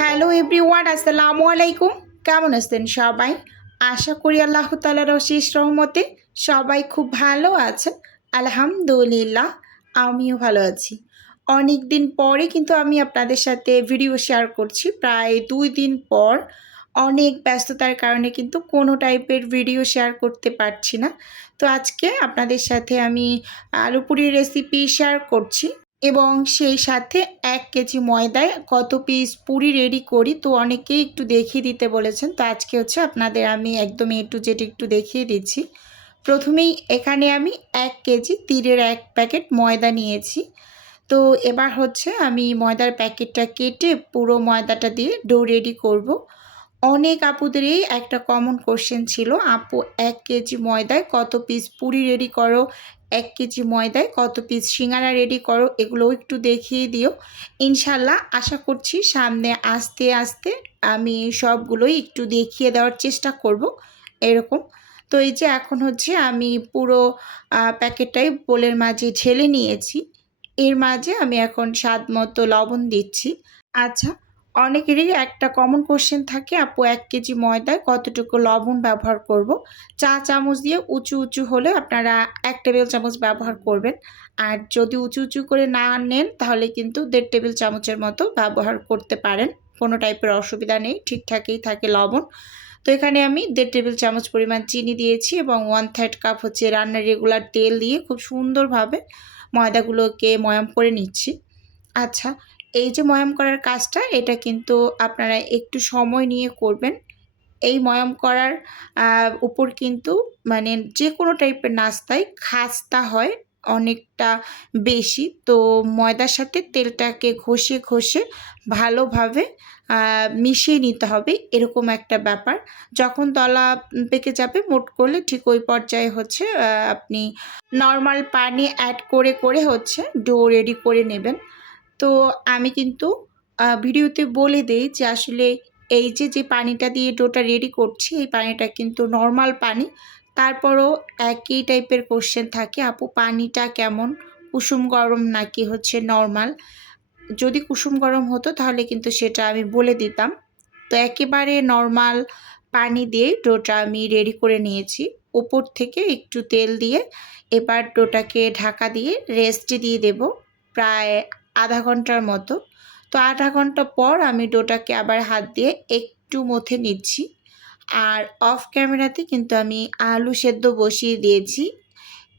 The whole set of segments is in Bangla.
হ্যালো এভরিওয়ান, আসসালামু আলাইকুম। কেমন আছেন সবাই? আশা করি আল্লাহ তাআলার অশেষ রহমতে সবাই খুব ভালো আছেন। আলহামদুলিল্লাহ, আমিও ভালো আছি। অনেক দিন পরে কিন্তু আমি আপনাদের সাথে ভিডিও শেয়ার করছি। প্রায় ২ দিন পর। অনেক ব্যস্ততার কারণে কিন্তু কোনো টাইপের ভিডিও শেয়ার করতে পারছি না। তো আজকে আপনাদের সাথে আমি আলু পুরির রেসিপি শেয়ার করছি। এবং সেই সাথে ১ কেজি ময়দায় কত পিস পুরি রেডি করি, তো অনেকেই একটু দেখিয়ে দিতে বলেছেন। তো আজকে হচ্ছে আপনাদের আমি একদম A to Z একটু দেখিয়ে দিচ্ছি। প্রথমেই এখানে আমি ১ কেজি তিলের ১ প্যাকেট ময়দা নিয়েছি। তো এবার হচ্ছে আমি ময়দার প্যাকেটটা কেটে পুরো ময়দাটা দিয়ে ডো রেডি করব। অনেক আপুদেরই একটা কমন কোয়েশ্চেন ছিল, আপু ১ কেজি ময়দায় কত পিস পুরি রেডি করো, ১ কেজি ময়দায় কত পিস সিঙ্গারা রেডি করো, এগুলোও একটু দেখিয়ে দিও। ইনশাল্লাহ আশা করছি সামনে আস্তে আস্তে আমি সবগুলোই একটু দেখিয়ে দেওয়ার চেষ্টা করব এরকম। তো এই যে এখন হচ্ছে আমি পুরো প্যাকেটটাই বোলের মাঝে ঢেলে নিয়েছি। এর মাঝে আমি এখন স্বাদ মতো লবণ দিচ্ছি। আচ্ছা, অনেকেরই একটা কমন কোয়েশ্চেন থাকে, আপু ১ কেজি ময়দায় কতটুকু লবণ ব্যবহার করব? চা চামচ দিয়ে উঁচু উঁচু হলে আপনারা ১ টেবিল চামচ ব্যবহার করবেন। আর যদি উঁচু উঁচু করে না নেন তাহলে কিন্তু ১.৫ টেবিল চামচের মতো ব্যবহার করতে পারেন। কোনো টাইপের অসুবিধা নেই, ঠিকঠাকই থাকে লবণ। তো এখানে আমি ১.৫ টেবিল চামচ পরিমাণ চিনি দিয়েছি এবং 1/3 কাপ হচ্ছে রান্নার রেগুলার তেল দিয়ে খুব সুন্দরভাবে ময়দাগুলোকে ময়াম করে নিচ্ছি। আচ্ছা, এই যে ময়াম করার কাজটা, এটা কিন্তু আপনারা একটু সময় নিয়ে করবেন। এই ময়াম করার উপর কিন্তু মানে যেকোনো টাইপের নাস্তায় খাস্তা হয় অনেকটা বেশি। তো ময়দার সাথে তেলটাকে ঘষে ঘষে ভালোভাবে মিশিয়ে নিতে হবে, এরকম একটা ব্যাপার। যখন দলা পেকে যাবে মোট করলে ঠিক ওই পর্যায়ে হচ্ছে আপনি নরমাল পানি অ্যাড করে করে হচ্ছে ডো রেডি করে নেবেন। তো আমি কিন্তু ভিডিওতে বলে দেই যে আসলে এই যে পানিটা দিয়ে ডোটা রেডি করছি, এই পানিটা কিন্তু নরমাল পানি। তারপরও একই টাইপের কোয়েশ্চেন থাকে, আপু পানিটা কেমন? কুসুম গরম নাকি হচ্ছে নরমাল? যদি কুসুম গরম হতো তাহলে কিন্তু সেটা আমি বলে দিতাম। তো একেবারে নরমাল পানি দিয়ে ডোটা আমি রেডি করে নিয়েছি। উপর থেকে একটু তেল দিয়ে এবার ডোটাকে ঢাকা দিয়ে রেস্টে দিয়ে দেব প্রায় আধা ঘন্টার মতো। তো আধা ঘন্টা পর আমি ডোটাকে আবার হাত দিয়ে একটু মথে নিচ্ছি। আর অফ ক্যামেরাতে কিন্তু আমি আলু সেদ্ধ বসিয়ে দিয়েছি।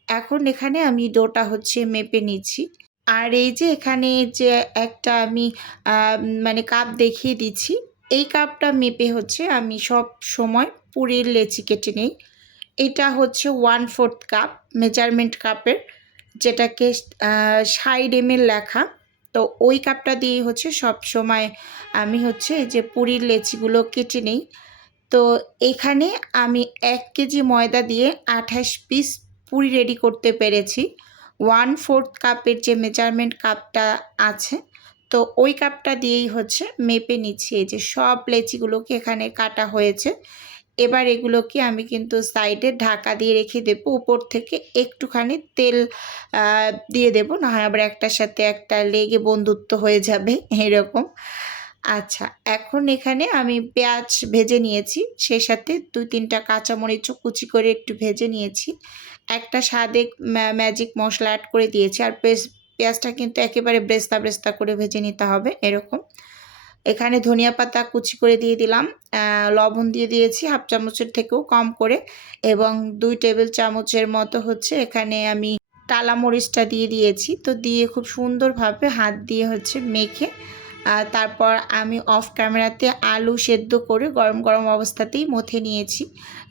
এখন এখানে আমি ডোটা হচ্ছে মেপে নিচ্ছি। আর এই যে এখানে যে একটা আমি মানে কাপ দেখিয়ে দিচ্ছি, এই কাপটা মেপে হচ্ছে আমি সব সময় পুরির লেচি কেটে নেই। এটা হচ্ছে 1/4 কাপ মেজারমেন্ট কাপের, যেটাকে 60 ml লেখা। তো ওই কাপটা দিয়ে হচ্ছে সব সময় আমি হচ্ছে এই যে পুরির লেচিগুলো কেটে নেই। তো এখানে আমি ১ কেজি ময়দা দিয়ে ২৮ পিস পুরি রেডি করতে পেরেছি। 1/4 কাপের যে মেজারমেন্ট কাপটা আছে, তো ওই কাপটা দিয়েই হচ্ছে মেপে নিচ্ছি। এই যে সব লেচিগুলোকে এখানে কাটা হয়েছে। এবার এগুলোকে আমি কিন্তু সাইডে ঢাকা দিয়ে রেখে দেব। উপর থেকে একটুখানি তেল দিয়ে দেব, না হয় আবার একটার সাথে একটা লেগে বন্ধুত্ব হয়ে যাবে এরকম। আচ্ছা, এখন এখানে আমি পেঁয়াজ ভেজে নিয়েছি, সেই সাথে ২-৩টা কাঁচামরিচও কুচি করে একটু ভেজে নিয়েছি। একটা স্বাদে ম্যাজিক মশলা অ্যাড করে দিয়েছি। আর পেঁয়াজটা কিন্তু একেবারে ব্রেস্তা ব্রেস্তা করে ভেজে নিতে হবে এরকম। এখানে ধনিয়া পাতা কুচি করে দিয়ে দিলাম, লবণ দিয়ে দিয়েছি 1/2 চামচের থেকেও কম করে, এবং 2 টেবিল চামচের মতো হচ্ছে এখানে আমি টালা মরিচটা দিয়ে দিয়েছি। তো দিয়ে খুব সুন্দরভাবে হাত দিয়ে হচ্ছে মেখে তারপর আমি অফ ক্যামেরাতে আলু সেদ্ধ করে গরম গরম অবস্থাতেই মথে নিয়েছি।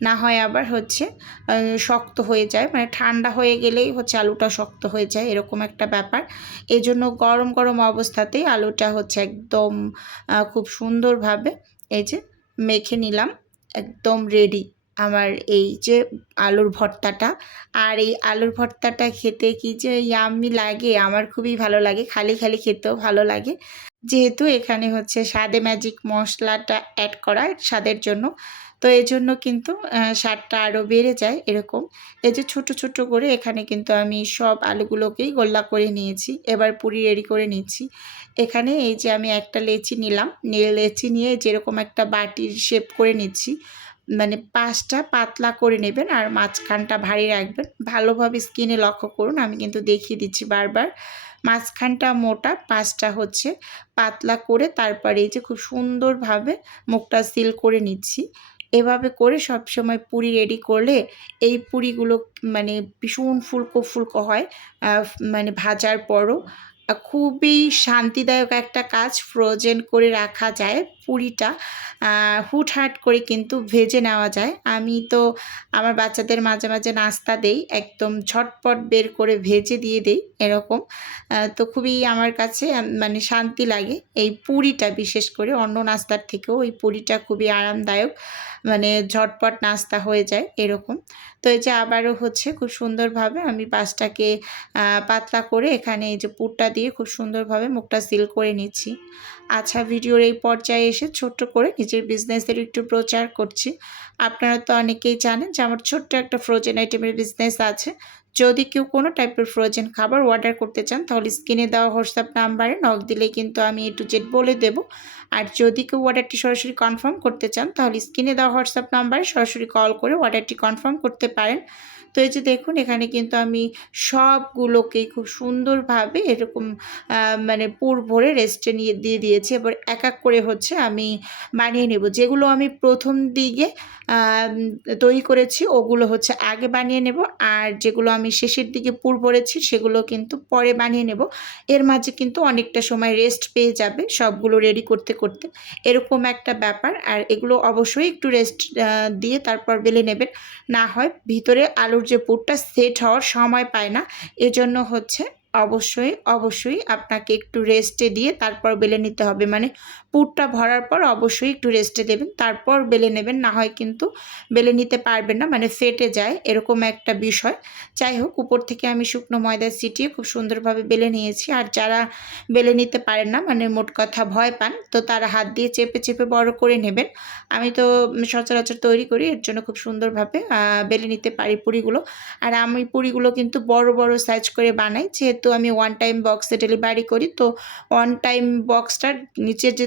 না হয় আবার হচ্ছে শক্ত হয়ে যায়, মানে ঠান্ডা হয়ে গেলেই হচ্ছে আলুটা শক্ত হয়ে যায়, এরকম একটা ব্যাপার। এজন্য গরম গরম অবস্থাতেই আলুটা হচ্ছে একদম খুব সুন্দরভাবে এই যে মেখে নিলাম। একদম রেডি আমার এই যে আলুর ভর্তাটা। আর এই আলুর ভর্তাটা খেতে কি যে ইয়াম্মি লাগে, আমার খুবই ভালো লাগে, খালি খালি খেতেও ভালো লাগে। যেহেতু এখানে হচ্ছে স্বাদে ম্যাজিক মশলাটা অ্যাড করা স্বাদের জন্য, তো এই জন্য কিন্তু স্বাদটা আরও বেড়ে যায় এরকম। এই যে ছোট ছোট করে এখানে কিন্তু আমি সব আলুগুলোকেই গোল্লা করে নিয়েছি। এবার পুরি রেডি করে নিচ্ছি। এখানে এই যে আমি একটা লেচি নিলাম, লেচি নিয়ে যেরকম একটা বাটির শেপ করে নিচ্ছি, মানে পাশটা পাতলা করে নেবেন আর মাঝখানটা ভারী রাখবেন। ভালোভাবে স্কিনে লক্ষ্য করুন, আমি কিন্তু দেখিয়ে দিচ্ছি বারবার। মাঝখানটা মোটা, পাশটা হচ্ছে পাতলা করে তারপরে এই যে খুব সুন্দরভাবে মুখটা সিল করে নিচ্ছি। এভাবে করে সবসময় পুরি রেডি করলে এই পুরিগুলো মানে ভীষণ ফুলকো ফুলকো হয়, মানে ভাজার পরও খুবই শান্তিদায়ক একটা কাজ। ফ্রোজেন করে রাখা যায় পুরিটা, হুটহাট করে কিন্তু ভেজে নেওয়া যায়। আমি তো আমার বাচ্চাদের মাঝে মাঝে নাস্তা দেই, একদম ঝটপট বের করে ভেজে দিয়ে দেই এরকম। তো খুবই আমার কাছে মানে শান্তি লাগে এই পুরিটা, বিশেষ করে অন্য নাস্তার থেকেও এই পুরিটা খুবই আরামদায়ক, মানে ঝটপট নাস্তা হয়ে যায় এরকম। তো এই যে আবারও হচ্ছে খুব সুন্দরভাবে আমি পাঁচটাকে পাতলা করে এখানে এই যে পুরটা দিয়ে খুব সুন্দরভাবে মুখটা সিল করে নিচ্ছি। আচ্ছা, ভিডিওর এই পর্যায়ে এসে ছোট্ট করে নিজের বিজনেসের একটু প্রচার করছি। আপনারা তো অনেকেই জানেন যে আমার ছোট্ট একটা ফ্রোজেন আইটেমের বিজনেস আছে। যদি কেউ কোনো টাইপের ফ্রোজেন খাবার অর্ডার করতে চান তাহলে স্ক্রিনে দেওয়া হোয়াটসঅ্যাপ নাম্বারে নক দিলে কিন্তু আমি A to Z বলে দেব। আর যদি কেউ অর্ডারটি সরাসরি কনফার্ম করতে চান তাহলে স্ক্রিনে দেওয়া হোয়াটসঅ্যাপ নাম্বারে সরাসরি কল করে অর্ডারটি কনফার্ম করতে পারেন। তো এই যে দেখুন এখানে কিন্তু আমি সবগুলোকেই খুব সুন্দরভাবে এরকম মানে পুর ভরে রেস্টে দিয়ে দিয়েছি। এবার এক এক করে হচ্ছে আমি বানিয়ে নেব। যেগুলো আমি প্রথম দিকে তৈরি করেছি ওগুলো হচ্ছে আগে বানিয়ে নেব, আর যেগুলো আমি শেষের দিকে পুর ভরেছি সেগুলো কিন্তু পরে বানিয়ে নেব। এর মাঝে কিন্তু অনেকটা সময় রেস্ট পেয়ে যাবে সবগুলো রেডি করতে করতে, এরকম একটা ব্যাপার। আর এগুলো অবশ্যই একটু রেস্ট দিয়ে তারপর বেলে নেবেন, না হয় ভিতরে আলুর যে পুরটা সেট হওয়ার সময় পায় না। এজন্য হচ্ছে অবশ্যই আপনাকে একটু রেস্টে দিয়ে তারপর বেলে নিতে হবে। মানে পুরটা ভরার পর অবশ্যই একটু রেস্টে দেবেন, তারপর বেলে নেবেন, না হয় কিন্তু বেলে নিতে পারবেন না, মানে ফেটে যায় এরকম একটা বিষয়। যাই হোক, উপর থেকে আমি শুকনো ময়দা ছিটিয়ে খুব সুন্দরভাবে বেলে নিয়েছি। আর যারা বেলে নিতে পারেন না, মানে মোট কথা ভয় পান, তো তারা হাত দিয়ে চেপে চেপে বড় করে নেবেন। আমি তো সচরাচর তৈরি করি, এর জন্য খুব সুন্দরভাবে বেলে নিতে পারি পুরিগুলো। আর আমি পুরিগুলো কিন্তু বড় বড় সাইজ করে বানাই, যেহেতু আমি ওয়ান টাইম বক্সে ডেলিভারি করি। তো ওয়ান টাইম বক্সটার নিচের যে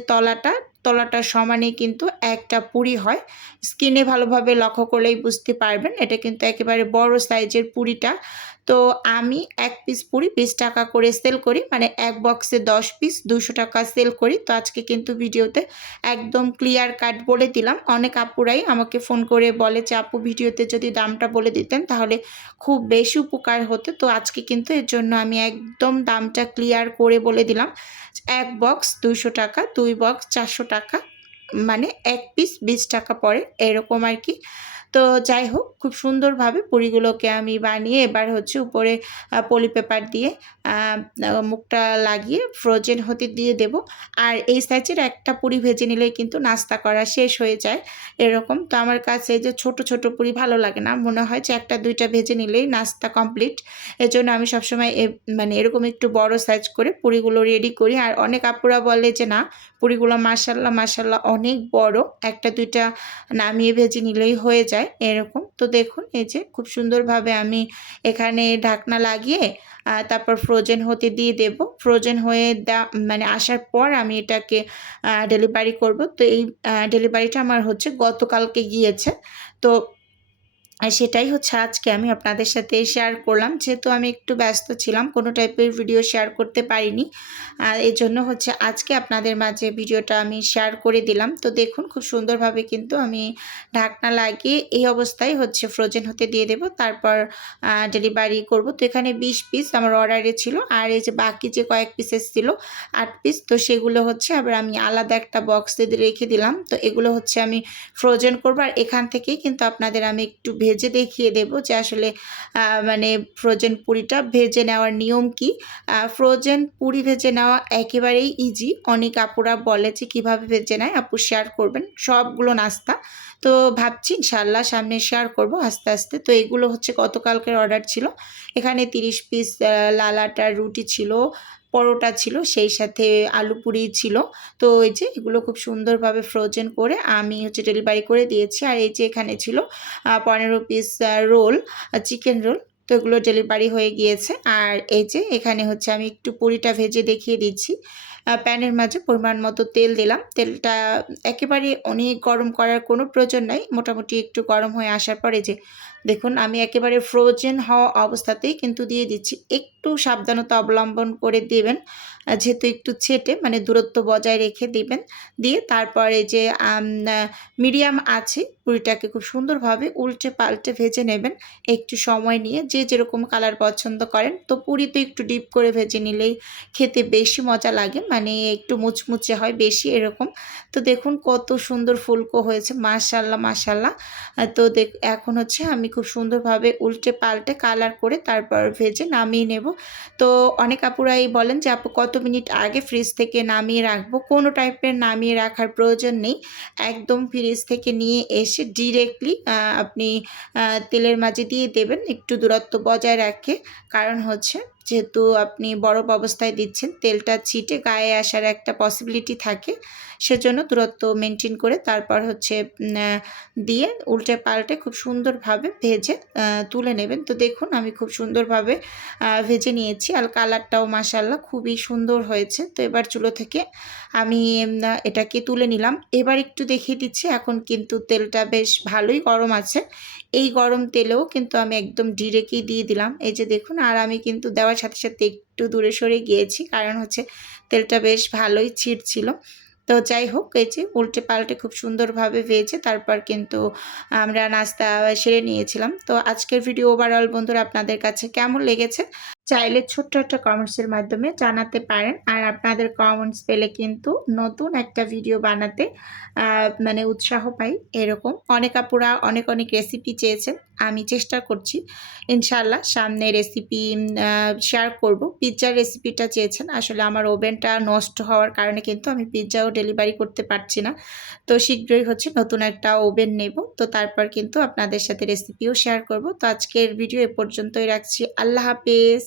তলাটা সমানে কিন্তু একটা পুরি হয়। স্কিনে ভালোভাবে লক্ষ্য করলেই বুঝতে পারবেন, এটা কিন্তু একেবারে বড় সাইজের পুরিটা। তো আমি এক পিস পুরি 20 টাকা করে সেল করি, মানে এক বক্সে 10 পিস 200 টাকা সেল করি। তো আজকে কিন্তু ভিডিওতে একদম ক্লিয়ার কাট বলে দিলাম। অনেক আপুরাই আমাকে ফোন করে বলে যে আপু ভিডিওতে যদি দামটা বলে দিতেন তাহলে খুব বেশি উপকার হতো। তো আজকে কিন্তু এর জন্য আমি একদম দামটা ক্লিয়ার করে বলে দিলাম। এক বক্স 200 টাকা, 2 বক্স 400 টাকা, মানে এক পিস 20 টাকা পড়ে এরকম আর কি। তো যাই হোক, খুব সুন্দরভাবে পুরিগুলোকে আমি বানিয়ে এবার হচ্ছে উপরে পলি পেপার দিয়ে মুখটা লাগিয়ে ফ্রোজেন হতে দিয়ে দেব। আর এই সাইজের একটা পুরি ভেজে নিলেই কিন্তু নাস্তা করা শেষ হয়ে যায় এরকম। তো আমার কাছে যে ছোট ছোট পুরি ভালো লাগে না, মনে হয় যে একটা দুইটা ভেজে নিলেই নাস্তা কমপ্লিট। এজন্য আমি সবসময় মানে এরকম একটু বড় সাইজ করে পুরিগুলো রেডি করি। আর অনেক আপুরা বলে যে না, পুরিগুলো মাশাল্লাহ অনেক বড়, একটা দুইটা নামিয়ে ভেজে নিলেই হয়ে যায় এরকম। তো দেখুন এই যে খুব সুন্দরভাবে আমি এখানে ঢাকনা লাগিয়ে তারপর ফ্রোজেন হতে দিয়ে দেব। ফ্রোজেন হয়ে মানে আসার পর আমি এটাকে ডেলিভারি করব। তো এই ডেলিভারিটা আমার হচ্ছে গতকালকে গিয়েছে। তো সেটাই হচ্ছে আজকে আমি আপনাদের সাথে শেয়ার করলাম। যেহেতু আমি একটু ব্যস্ত ছিলাম, কোনো টাইপের ভিডিও শেয়ার করতে পারিনি, এই জন্য হচ্ছে আজকে আপনাদের মাঝে ভিডিওটা আমি শেয়ার করে দিলাম। তো দেখুন খুব সুন্দরভাবে কিন্তু আমি ঢাকনা লাগিয়ে এই অবস্থায় হচ্ছে ফ্রোজেন হতে দিয়ে দেব, তারপর ডেলিভারি করব। তো এখানে 20 পিস আমার অর্ডারে ছিল, আর এই যে বাকি যে কয়েক পিসেস ছিল 8 পিস, তো সেগুলো হচ্ছে আবার আমি আলাদা একটা বক্সে রেখে দিলাম। তো এগুলো হচ্ছে আমি ফ্রোজেন করব। আর এখান থেকেই কিন্তু আপনাদের আমি একটু ভেজে দেখিয়ে দেব যে আসলে মানে ফ্রোজেন পুরিটা ভেজে নেওয়ার নিয়ম কি। ফ্রোজেন পুরি ভেজে নেওয়া একেবারেই ইজি। অনেক আপুরা বলে যে কীভাবে ভেজে নেয়, আপু শেয়ার করবেন সবগুলো নাস্তা। তো ভাবছি ইনশাআল্লাহ সামনে শেয়ার করব আস্তে আস্তে। তো এগুলো হচ্ছে গতকালকের অর্ডার ছিল। এখানে 30 পিস লাল আটার রুটি ছিল, পরোটা ছিল, সেই সাথে আলু পুরি ছিল। তো এই যে এগুলো খুব সুন্দরভাবে ফ্রোজেন করে আমি হচ্ছে ডেলিভারি করে দিয়েছি। আর এই যে এখানে ছিল 15 পিস রোল, চিকেন রোল। তো এগুলো ডেলিভারি হয়ে গিয়েছে। আর এই যে এখানে হচ্ছে আমি একটু পুরিটা ভেজে দেখিয়ে দিচ্ছি। প্যানের মাঝে পরিমাণ মতো তেল দিলাম। তেলটা একেবারে অনেক গরম করার কোনো প্রয়োজন নাই। মোটামুটি একটু গরম হয়ে আসার পরে যে দেখুন আমি একেবারে ফ্রোজেন হওয়া অবস্থাতেই কিন্তু দিয়ে দিচ্ছি। একটু সাবধানতা অবলম্বন করে দেবেন, যেহেতু একটু ছেটে মানে দূরত্ব বজায় রেখে দিবেন। দিয়ে তারপরে যে মিডিয়াম আছে পুরিটাকে খুব সুন্দরভাবে উল্টে পাল্টে ভেজে নেবেন একটু সময় নিয়ে, যে যেরকম কালার পছন্দ করেন। তো পুরি তো একটু ডিপ করে ভেজে নিলেই খেতে বেশি মজা লাগে, মানে একটু মুচমুচে হয় বেশি এরকম। তো দেখুন কত সুন্দর ফুলকো হয়েছে, মাশাআল্লাহ মাশাআল্লাহ। তো এখন হচ্ছে আমি খুব সুন্দরভাবে উল্টে পাল্টে কালার করে তারপর ভেজে নামিয়ে নেব। তো অনেক আপুরাই বলেন যে আপু কত মিনিট আগে ফ্রিজ থেকে নামিয়ে রাখবো? কোনো টাইপের নামিয়ে রাখার প্রয়োজন নেই। একদম ফ্রিজ থেকে নিয়ে এসে ডিরেক্টলি আপনি তেলের মাঝে দিয়ে দেবেন একটু দূরত্ব বজায় রাখে। কারণ হচ্ছে যেহেতু আপনি বরফ অবস্থায় দিচ্ছেন, তেলটা ছিটে গায়ে আসার একটা পসিবিলিটি থাকে। সেজন্য দূরত্ব মেনটেন করে তারপর হচ্ছে দিয়ে উল্টে পাল্টে খুব সুন্দরভাবে ভেজে তুলে নেবেন। তো দেখুন আমি খুব সুন্দরভাবে ভেজে নিয়েছি আর কালারটাও মাশাআল্লাহ খুবই সুন্দর হয়েছে। তো এবার চুলো থেকে আমি এটাকে তুলে নিলাম। এবার একটু দেখিয়ে দিচ্ছি, এখন কিন্তু তেলটা বেশ ভালোই গরম আছে। এই গরম তেলেও কিন্তু আমি একদম ডিরেক্টই দিয়ে দিলাম। এই যে দেখুন, আর আমি কিন্তু দেওয়ার সাথে সাথে একটু দূরে সরে গিয়েছি, কারণ হচ্ছে তেলটা বেশ ভালোই ছিটছিল। তো যাই হোক, এই যে উল্টে পাল্টে খুব সুন্দরভাবে ভেজে তারপর কিন্তু আমরা নাস্তা সেরে নিয়েছিলাম। তো আজকের ভিডিও ওভারঅল বন্ধুরা আপনাদের কাছে কেমন লেগেছে চাইলে ছোট্ট একটা কমেন্টসের মাধ্যমে জানাতে পারেন। আর আপনাদের কমেন্টস পেলে কিন্তু নতুন একটা ভিডিও বানাতে মানে উৎসাহ পাই। এরকম অনেক আপুরা অনেক অনেক রেসিপি চেয়েছেন, আমি চেষ্টা করছি ইনশাআল্লাহ সামনে রেসিপি শেয়ার করব। পিৎজার রেসিপিটা চেয়েছেন, আসলে আমার ওভেনটা নষ্ট হওয়ার কারণে কিন্তু আমি পিৎজাও ডেলিভারি করতে পারছি না। তো শীঘ্রই হচ্ছে নতুন একটা ওভেন নেব, তো তারপর কিন্তু আপনাদের সাথে রেসিপিও শেয়ার করব। তো আজকের ভিডিও এ পর্যন্তই রাখছি। আল্লাহ হাফেজ।